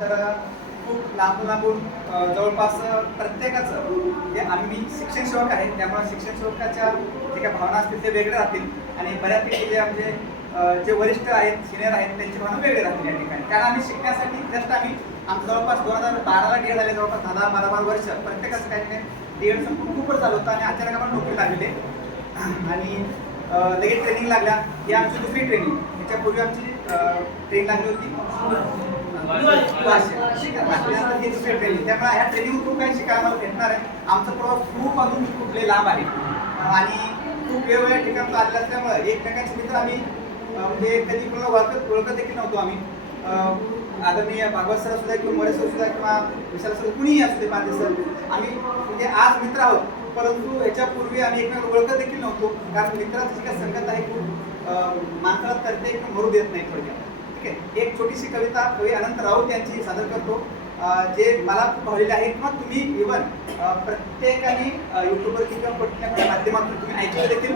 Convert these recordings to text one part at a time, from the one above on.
तर खूप लांबून लांबून जवळपास प्रत्येकाचं जे आम्ही शिक्षण सेवक आहे त्यामुळे शिक्षण सेवकाच्या जे काही भावना असतील ते वेगळे राहतील. आणि बऱ्यापैकी जे आमचे जे वरिष्ठ आहेत सिनियर आहेत त्यांची भावना वेगळी राहतील या ठिकाणी. कारण आम्ही शिकण्यासाठी जस्ट आम्ही आमचं जवळपास दोन हजार बाराला डी झाले जवळपास दहा दहा बारा बारा वर्ष. प्रत्येकाचं काही नाही डी एड खूपच चालू होतं आणि अचानक आम्हाला नोकरी लागलेली आणि लगेच ट्रेनिंग लागल्या. ही आमची दुसरी ट्रेनिंग याच्यापूर्वी आमची ट्रेनिंग लागली होती. भाषा. त्यामुळे ह्या ट्रेनिंग काही शिकायला भेटणार आहे आमचा प्रवास खूप अजून खूप लांब आहे आणि खूप वेगवेगळ्या ठिकाणी आलेला असल्यामुळे एकमेकांचे मित्र आम्ही म्हणजे कधी कोणाला ओळखत ओळखत देखील नव्हतो आम्ही आता आदरणीय भागवत सर असू द्या किंवा मोरे सर असू द्या किंवा विशाल सर कुणीही असू दे पांडे सर आम्ही म्हणजे आज मित्र आहोत परंतु याच्यापूर्वी आम्ही एकमेक ओळखत देखील नव्हतो कारण मित्राची जी काही संगत आहे खूप माणसाला तरते किंवा मरू देत नाही थोडक्यात ठीक आहे एक छोटीशी कविता कवी अनंत राऊत यांची सादर करतो. जे मला खूप भावलेले आहे किंवा तुम्ही इव्हन प्रत्येकाने युट्यूबवर किंवा कुठल्या माध्यमातून तुम्ही ऐकलं देखील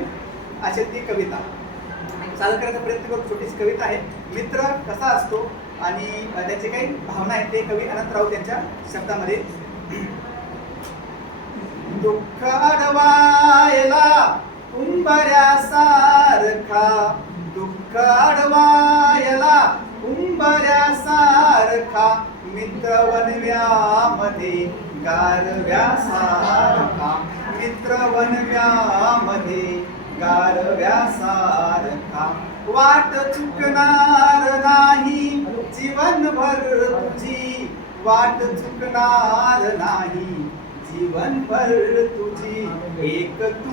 असे ती कविता. सादर करायचा प्रयत्न करतो छोटीशी कविता आहे. मित्र कसा असतो? आणि त्याचे काही भावना आहेत ते कवी अनंत राऊत यांच्या शब्दामध्ये. दुःख अडवायला कुंभऱ्यासारखा दुःख अडवा सारखा मित्र वनव्यामध्ये गारव्यासारखा मित्र वनव्यामध्ये गारव्यासारखा वाट चुकणार नाही जीवनभर तुझी वाट चुकणार नाही. जीवनभर तुझी। एक तू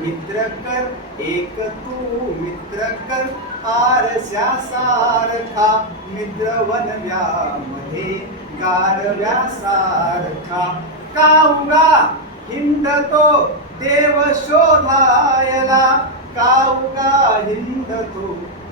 मित्र कर एक तू मित्र कर। आरशासारखा मित्र वनव्यामध्ये गारव्यासारखा काउगा हिंडतो देव शोधायला? काउगा हिंडतो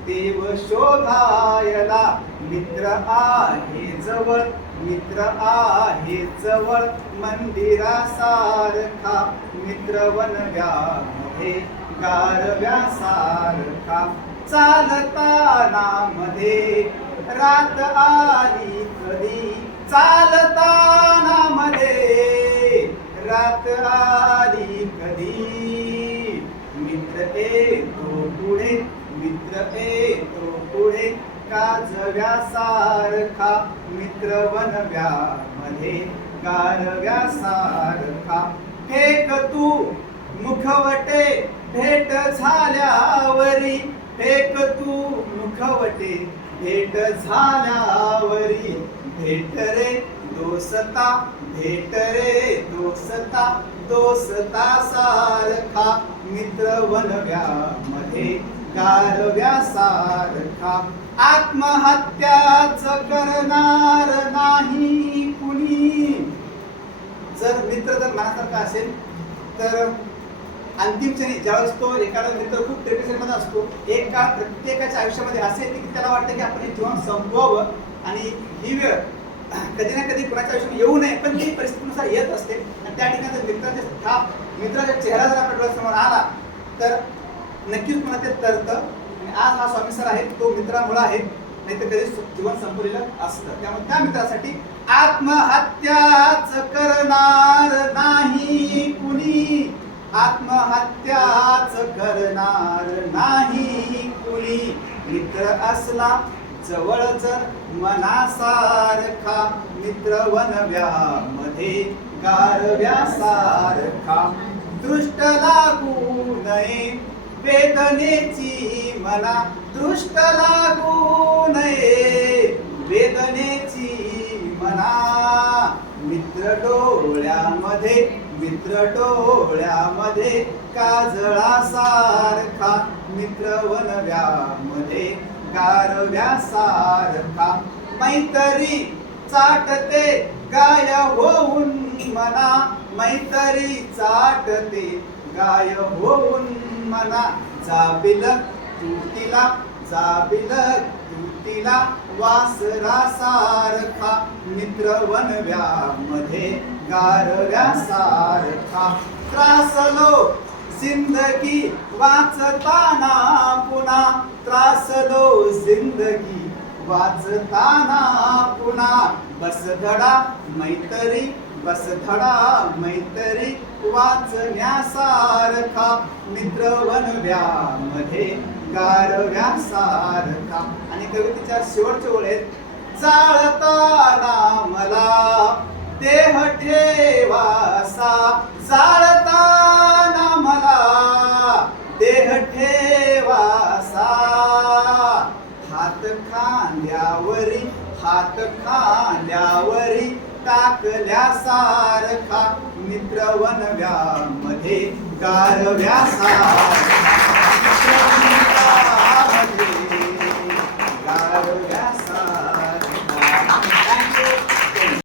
देव शोधायला? मित्र आहे जवळ मित्र आहे जवळ मंदिरासारखा. मित्र वनव्यामध्ये गारव्यासारखा. चालताना मध्ये रात आली कधी? चालता मध्ये रात आली कधी मित्र येतो पुढे मित्र येतो पुढे काजव्यासारखा मित्र वनव्यामध्ये गारव्यासारखा. फेक तू मुखवटे भेट झाल्यावरी. फेक तू मुखवटे भेट झाल्यावरी. भेट रे दोसता भेट रे दोसता दोसता सारखा. मित्र वनव्यामध्ये गारव्यासारखा. आत्महत्याच करणार नाही कुणी. जर मित्र जर मनासारखा असेल तर अंतिम क्षणी ज्यावेळेस तो एखादा मित्र खूप डिप्रेशन असतो एक काळ प्रत्येकाच्या आयुष्यामध्ये असे येते की त्याला वाटतं की आपण हे जीवन संपवावं आणि ही वेळ कधी ना कधी कुणाच्या आयुष्यात येऊ नये पण ती परिस्थितीनुसार येत असते. आणि त्या ठिकाणी जर मित्राचे हा मित्राचा चेहरा जर आपल्या डोळ्यासमोर आला तर नक्कीच कुणा ते तरतं आज हा स्वामी सर आहे तो मित्रामुळे आहे नाही तर कधी जीवन संपलेलं असतं. त्यामुळे त्या मित्रासाठी आत्महत्याच करणार नाही कुणी. आत्महत्याच करणार नाही कुणी. मित्र असला जवळ जर मनासारखा मित्र वनव्यामध्ये गारव्यासारखा दृष्ट लागू नये. वेदनेची मला दृष्ट लागू नये. वेदनेची मला मित्र डोळ्यामध्ये मित्र डोळ्यामध्ये काजळासारखा मित्र वनव्यामध्ये गारव्यासारखा मैत्री चाटते गाय होऊन मना मैत्री चाटते गाय होऊन मला जाबिलक तुटीला जाबिलक तुटीला वासरासारखा मित्र वनव्यामध्ये गारव्यासारखा त्रासलो जिंदगी वाचताना पुन्हा त्रासलो जिंदगी वाचताना पुन्हा. बसगडा मैत्री बस धडा मैत्री वाचण्यासारखा मित्र वनव्यामध्ये गारव्यासारखा. आणि कवितेच्या शेवटच्या ओळीत चाळ टाकल्यासारखा मित्र वनव्यामध्ये गारव्यासारखा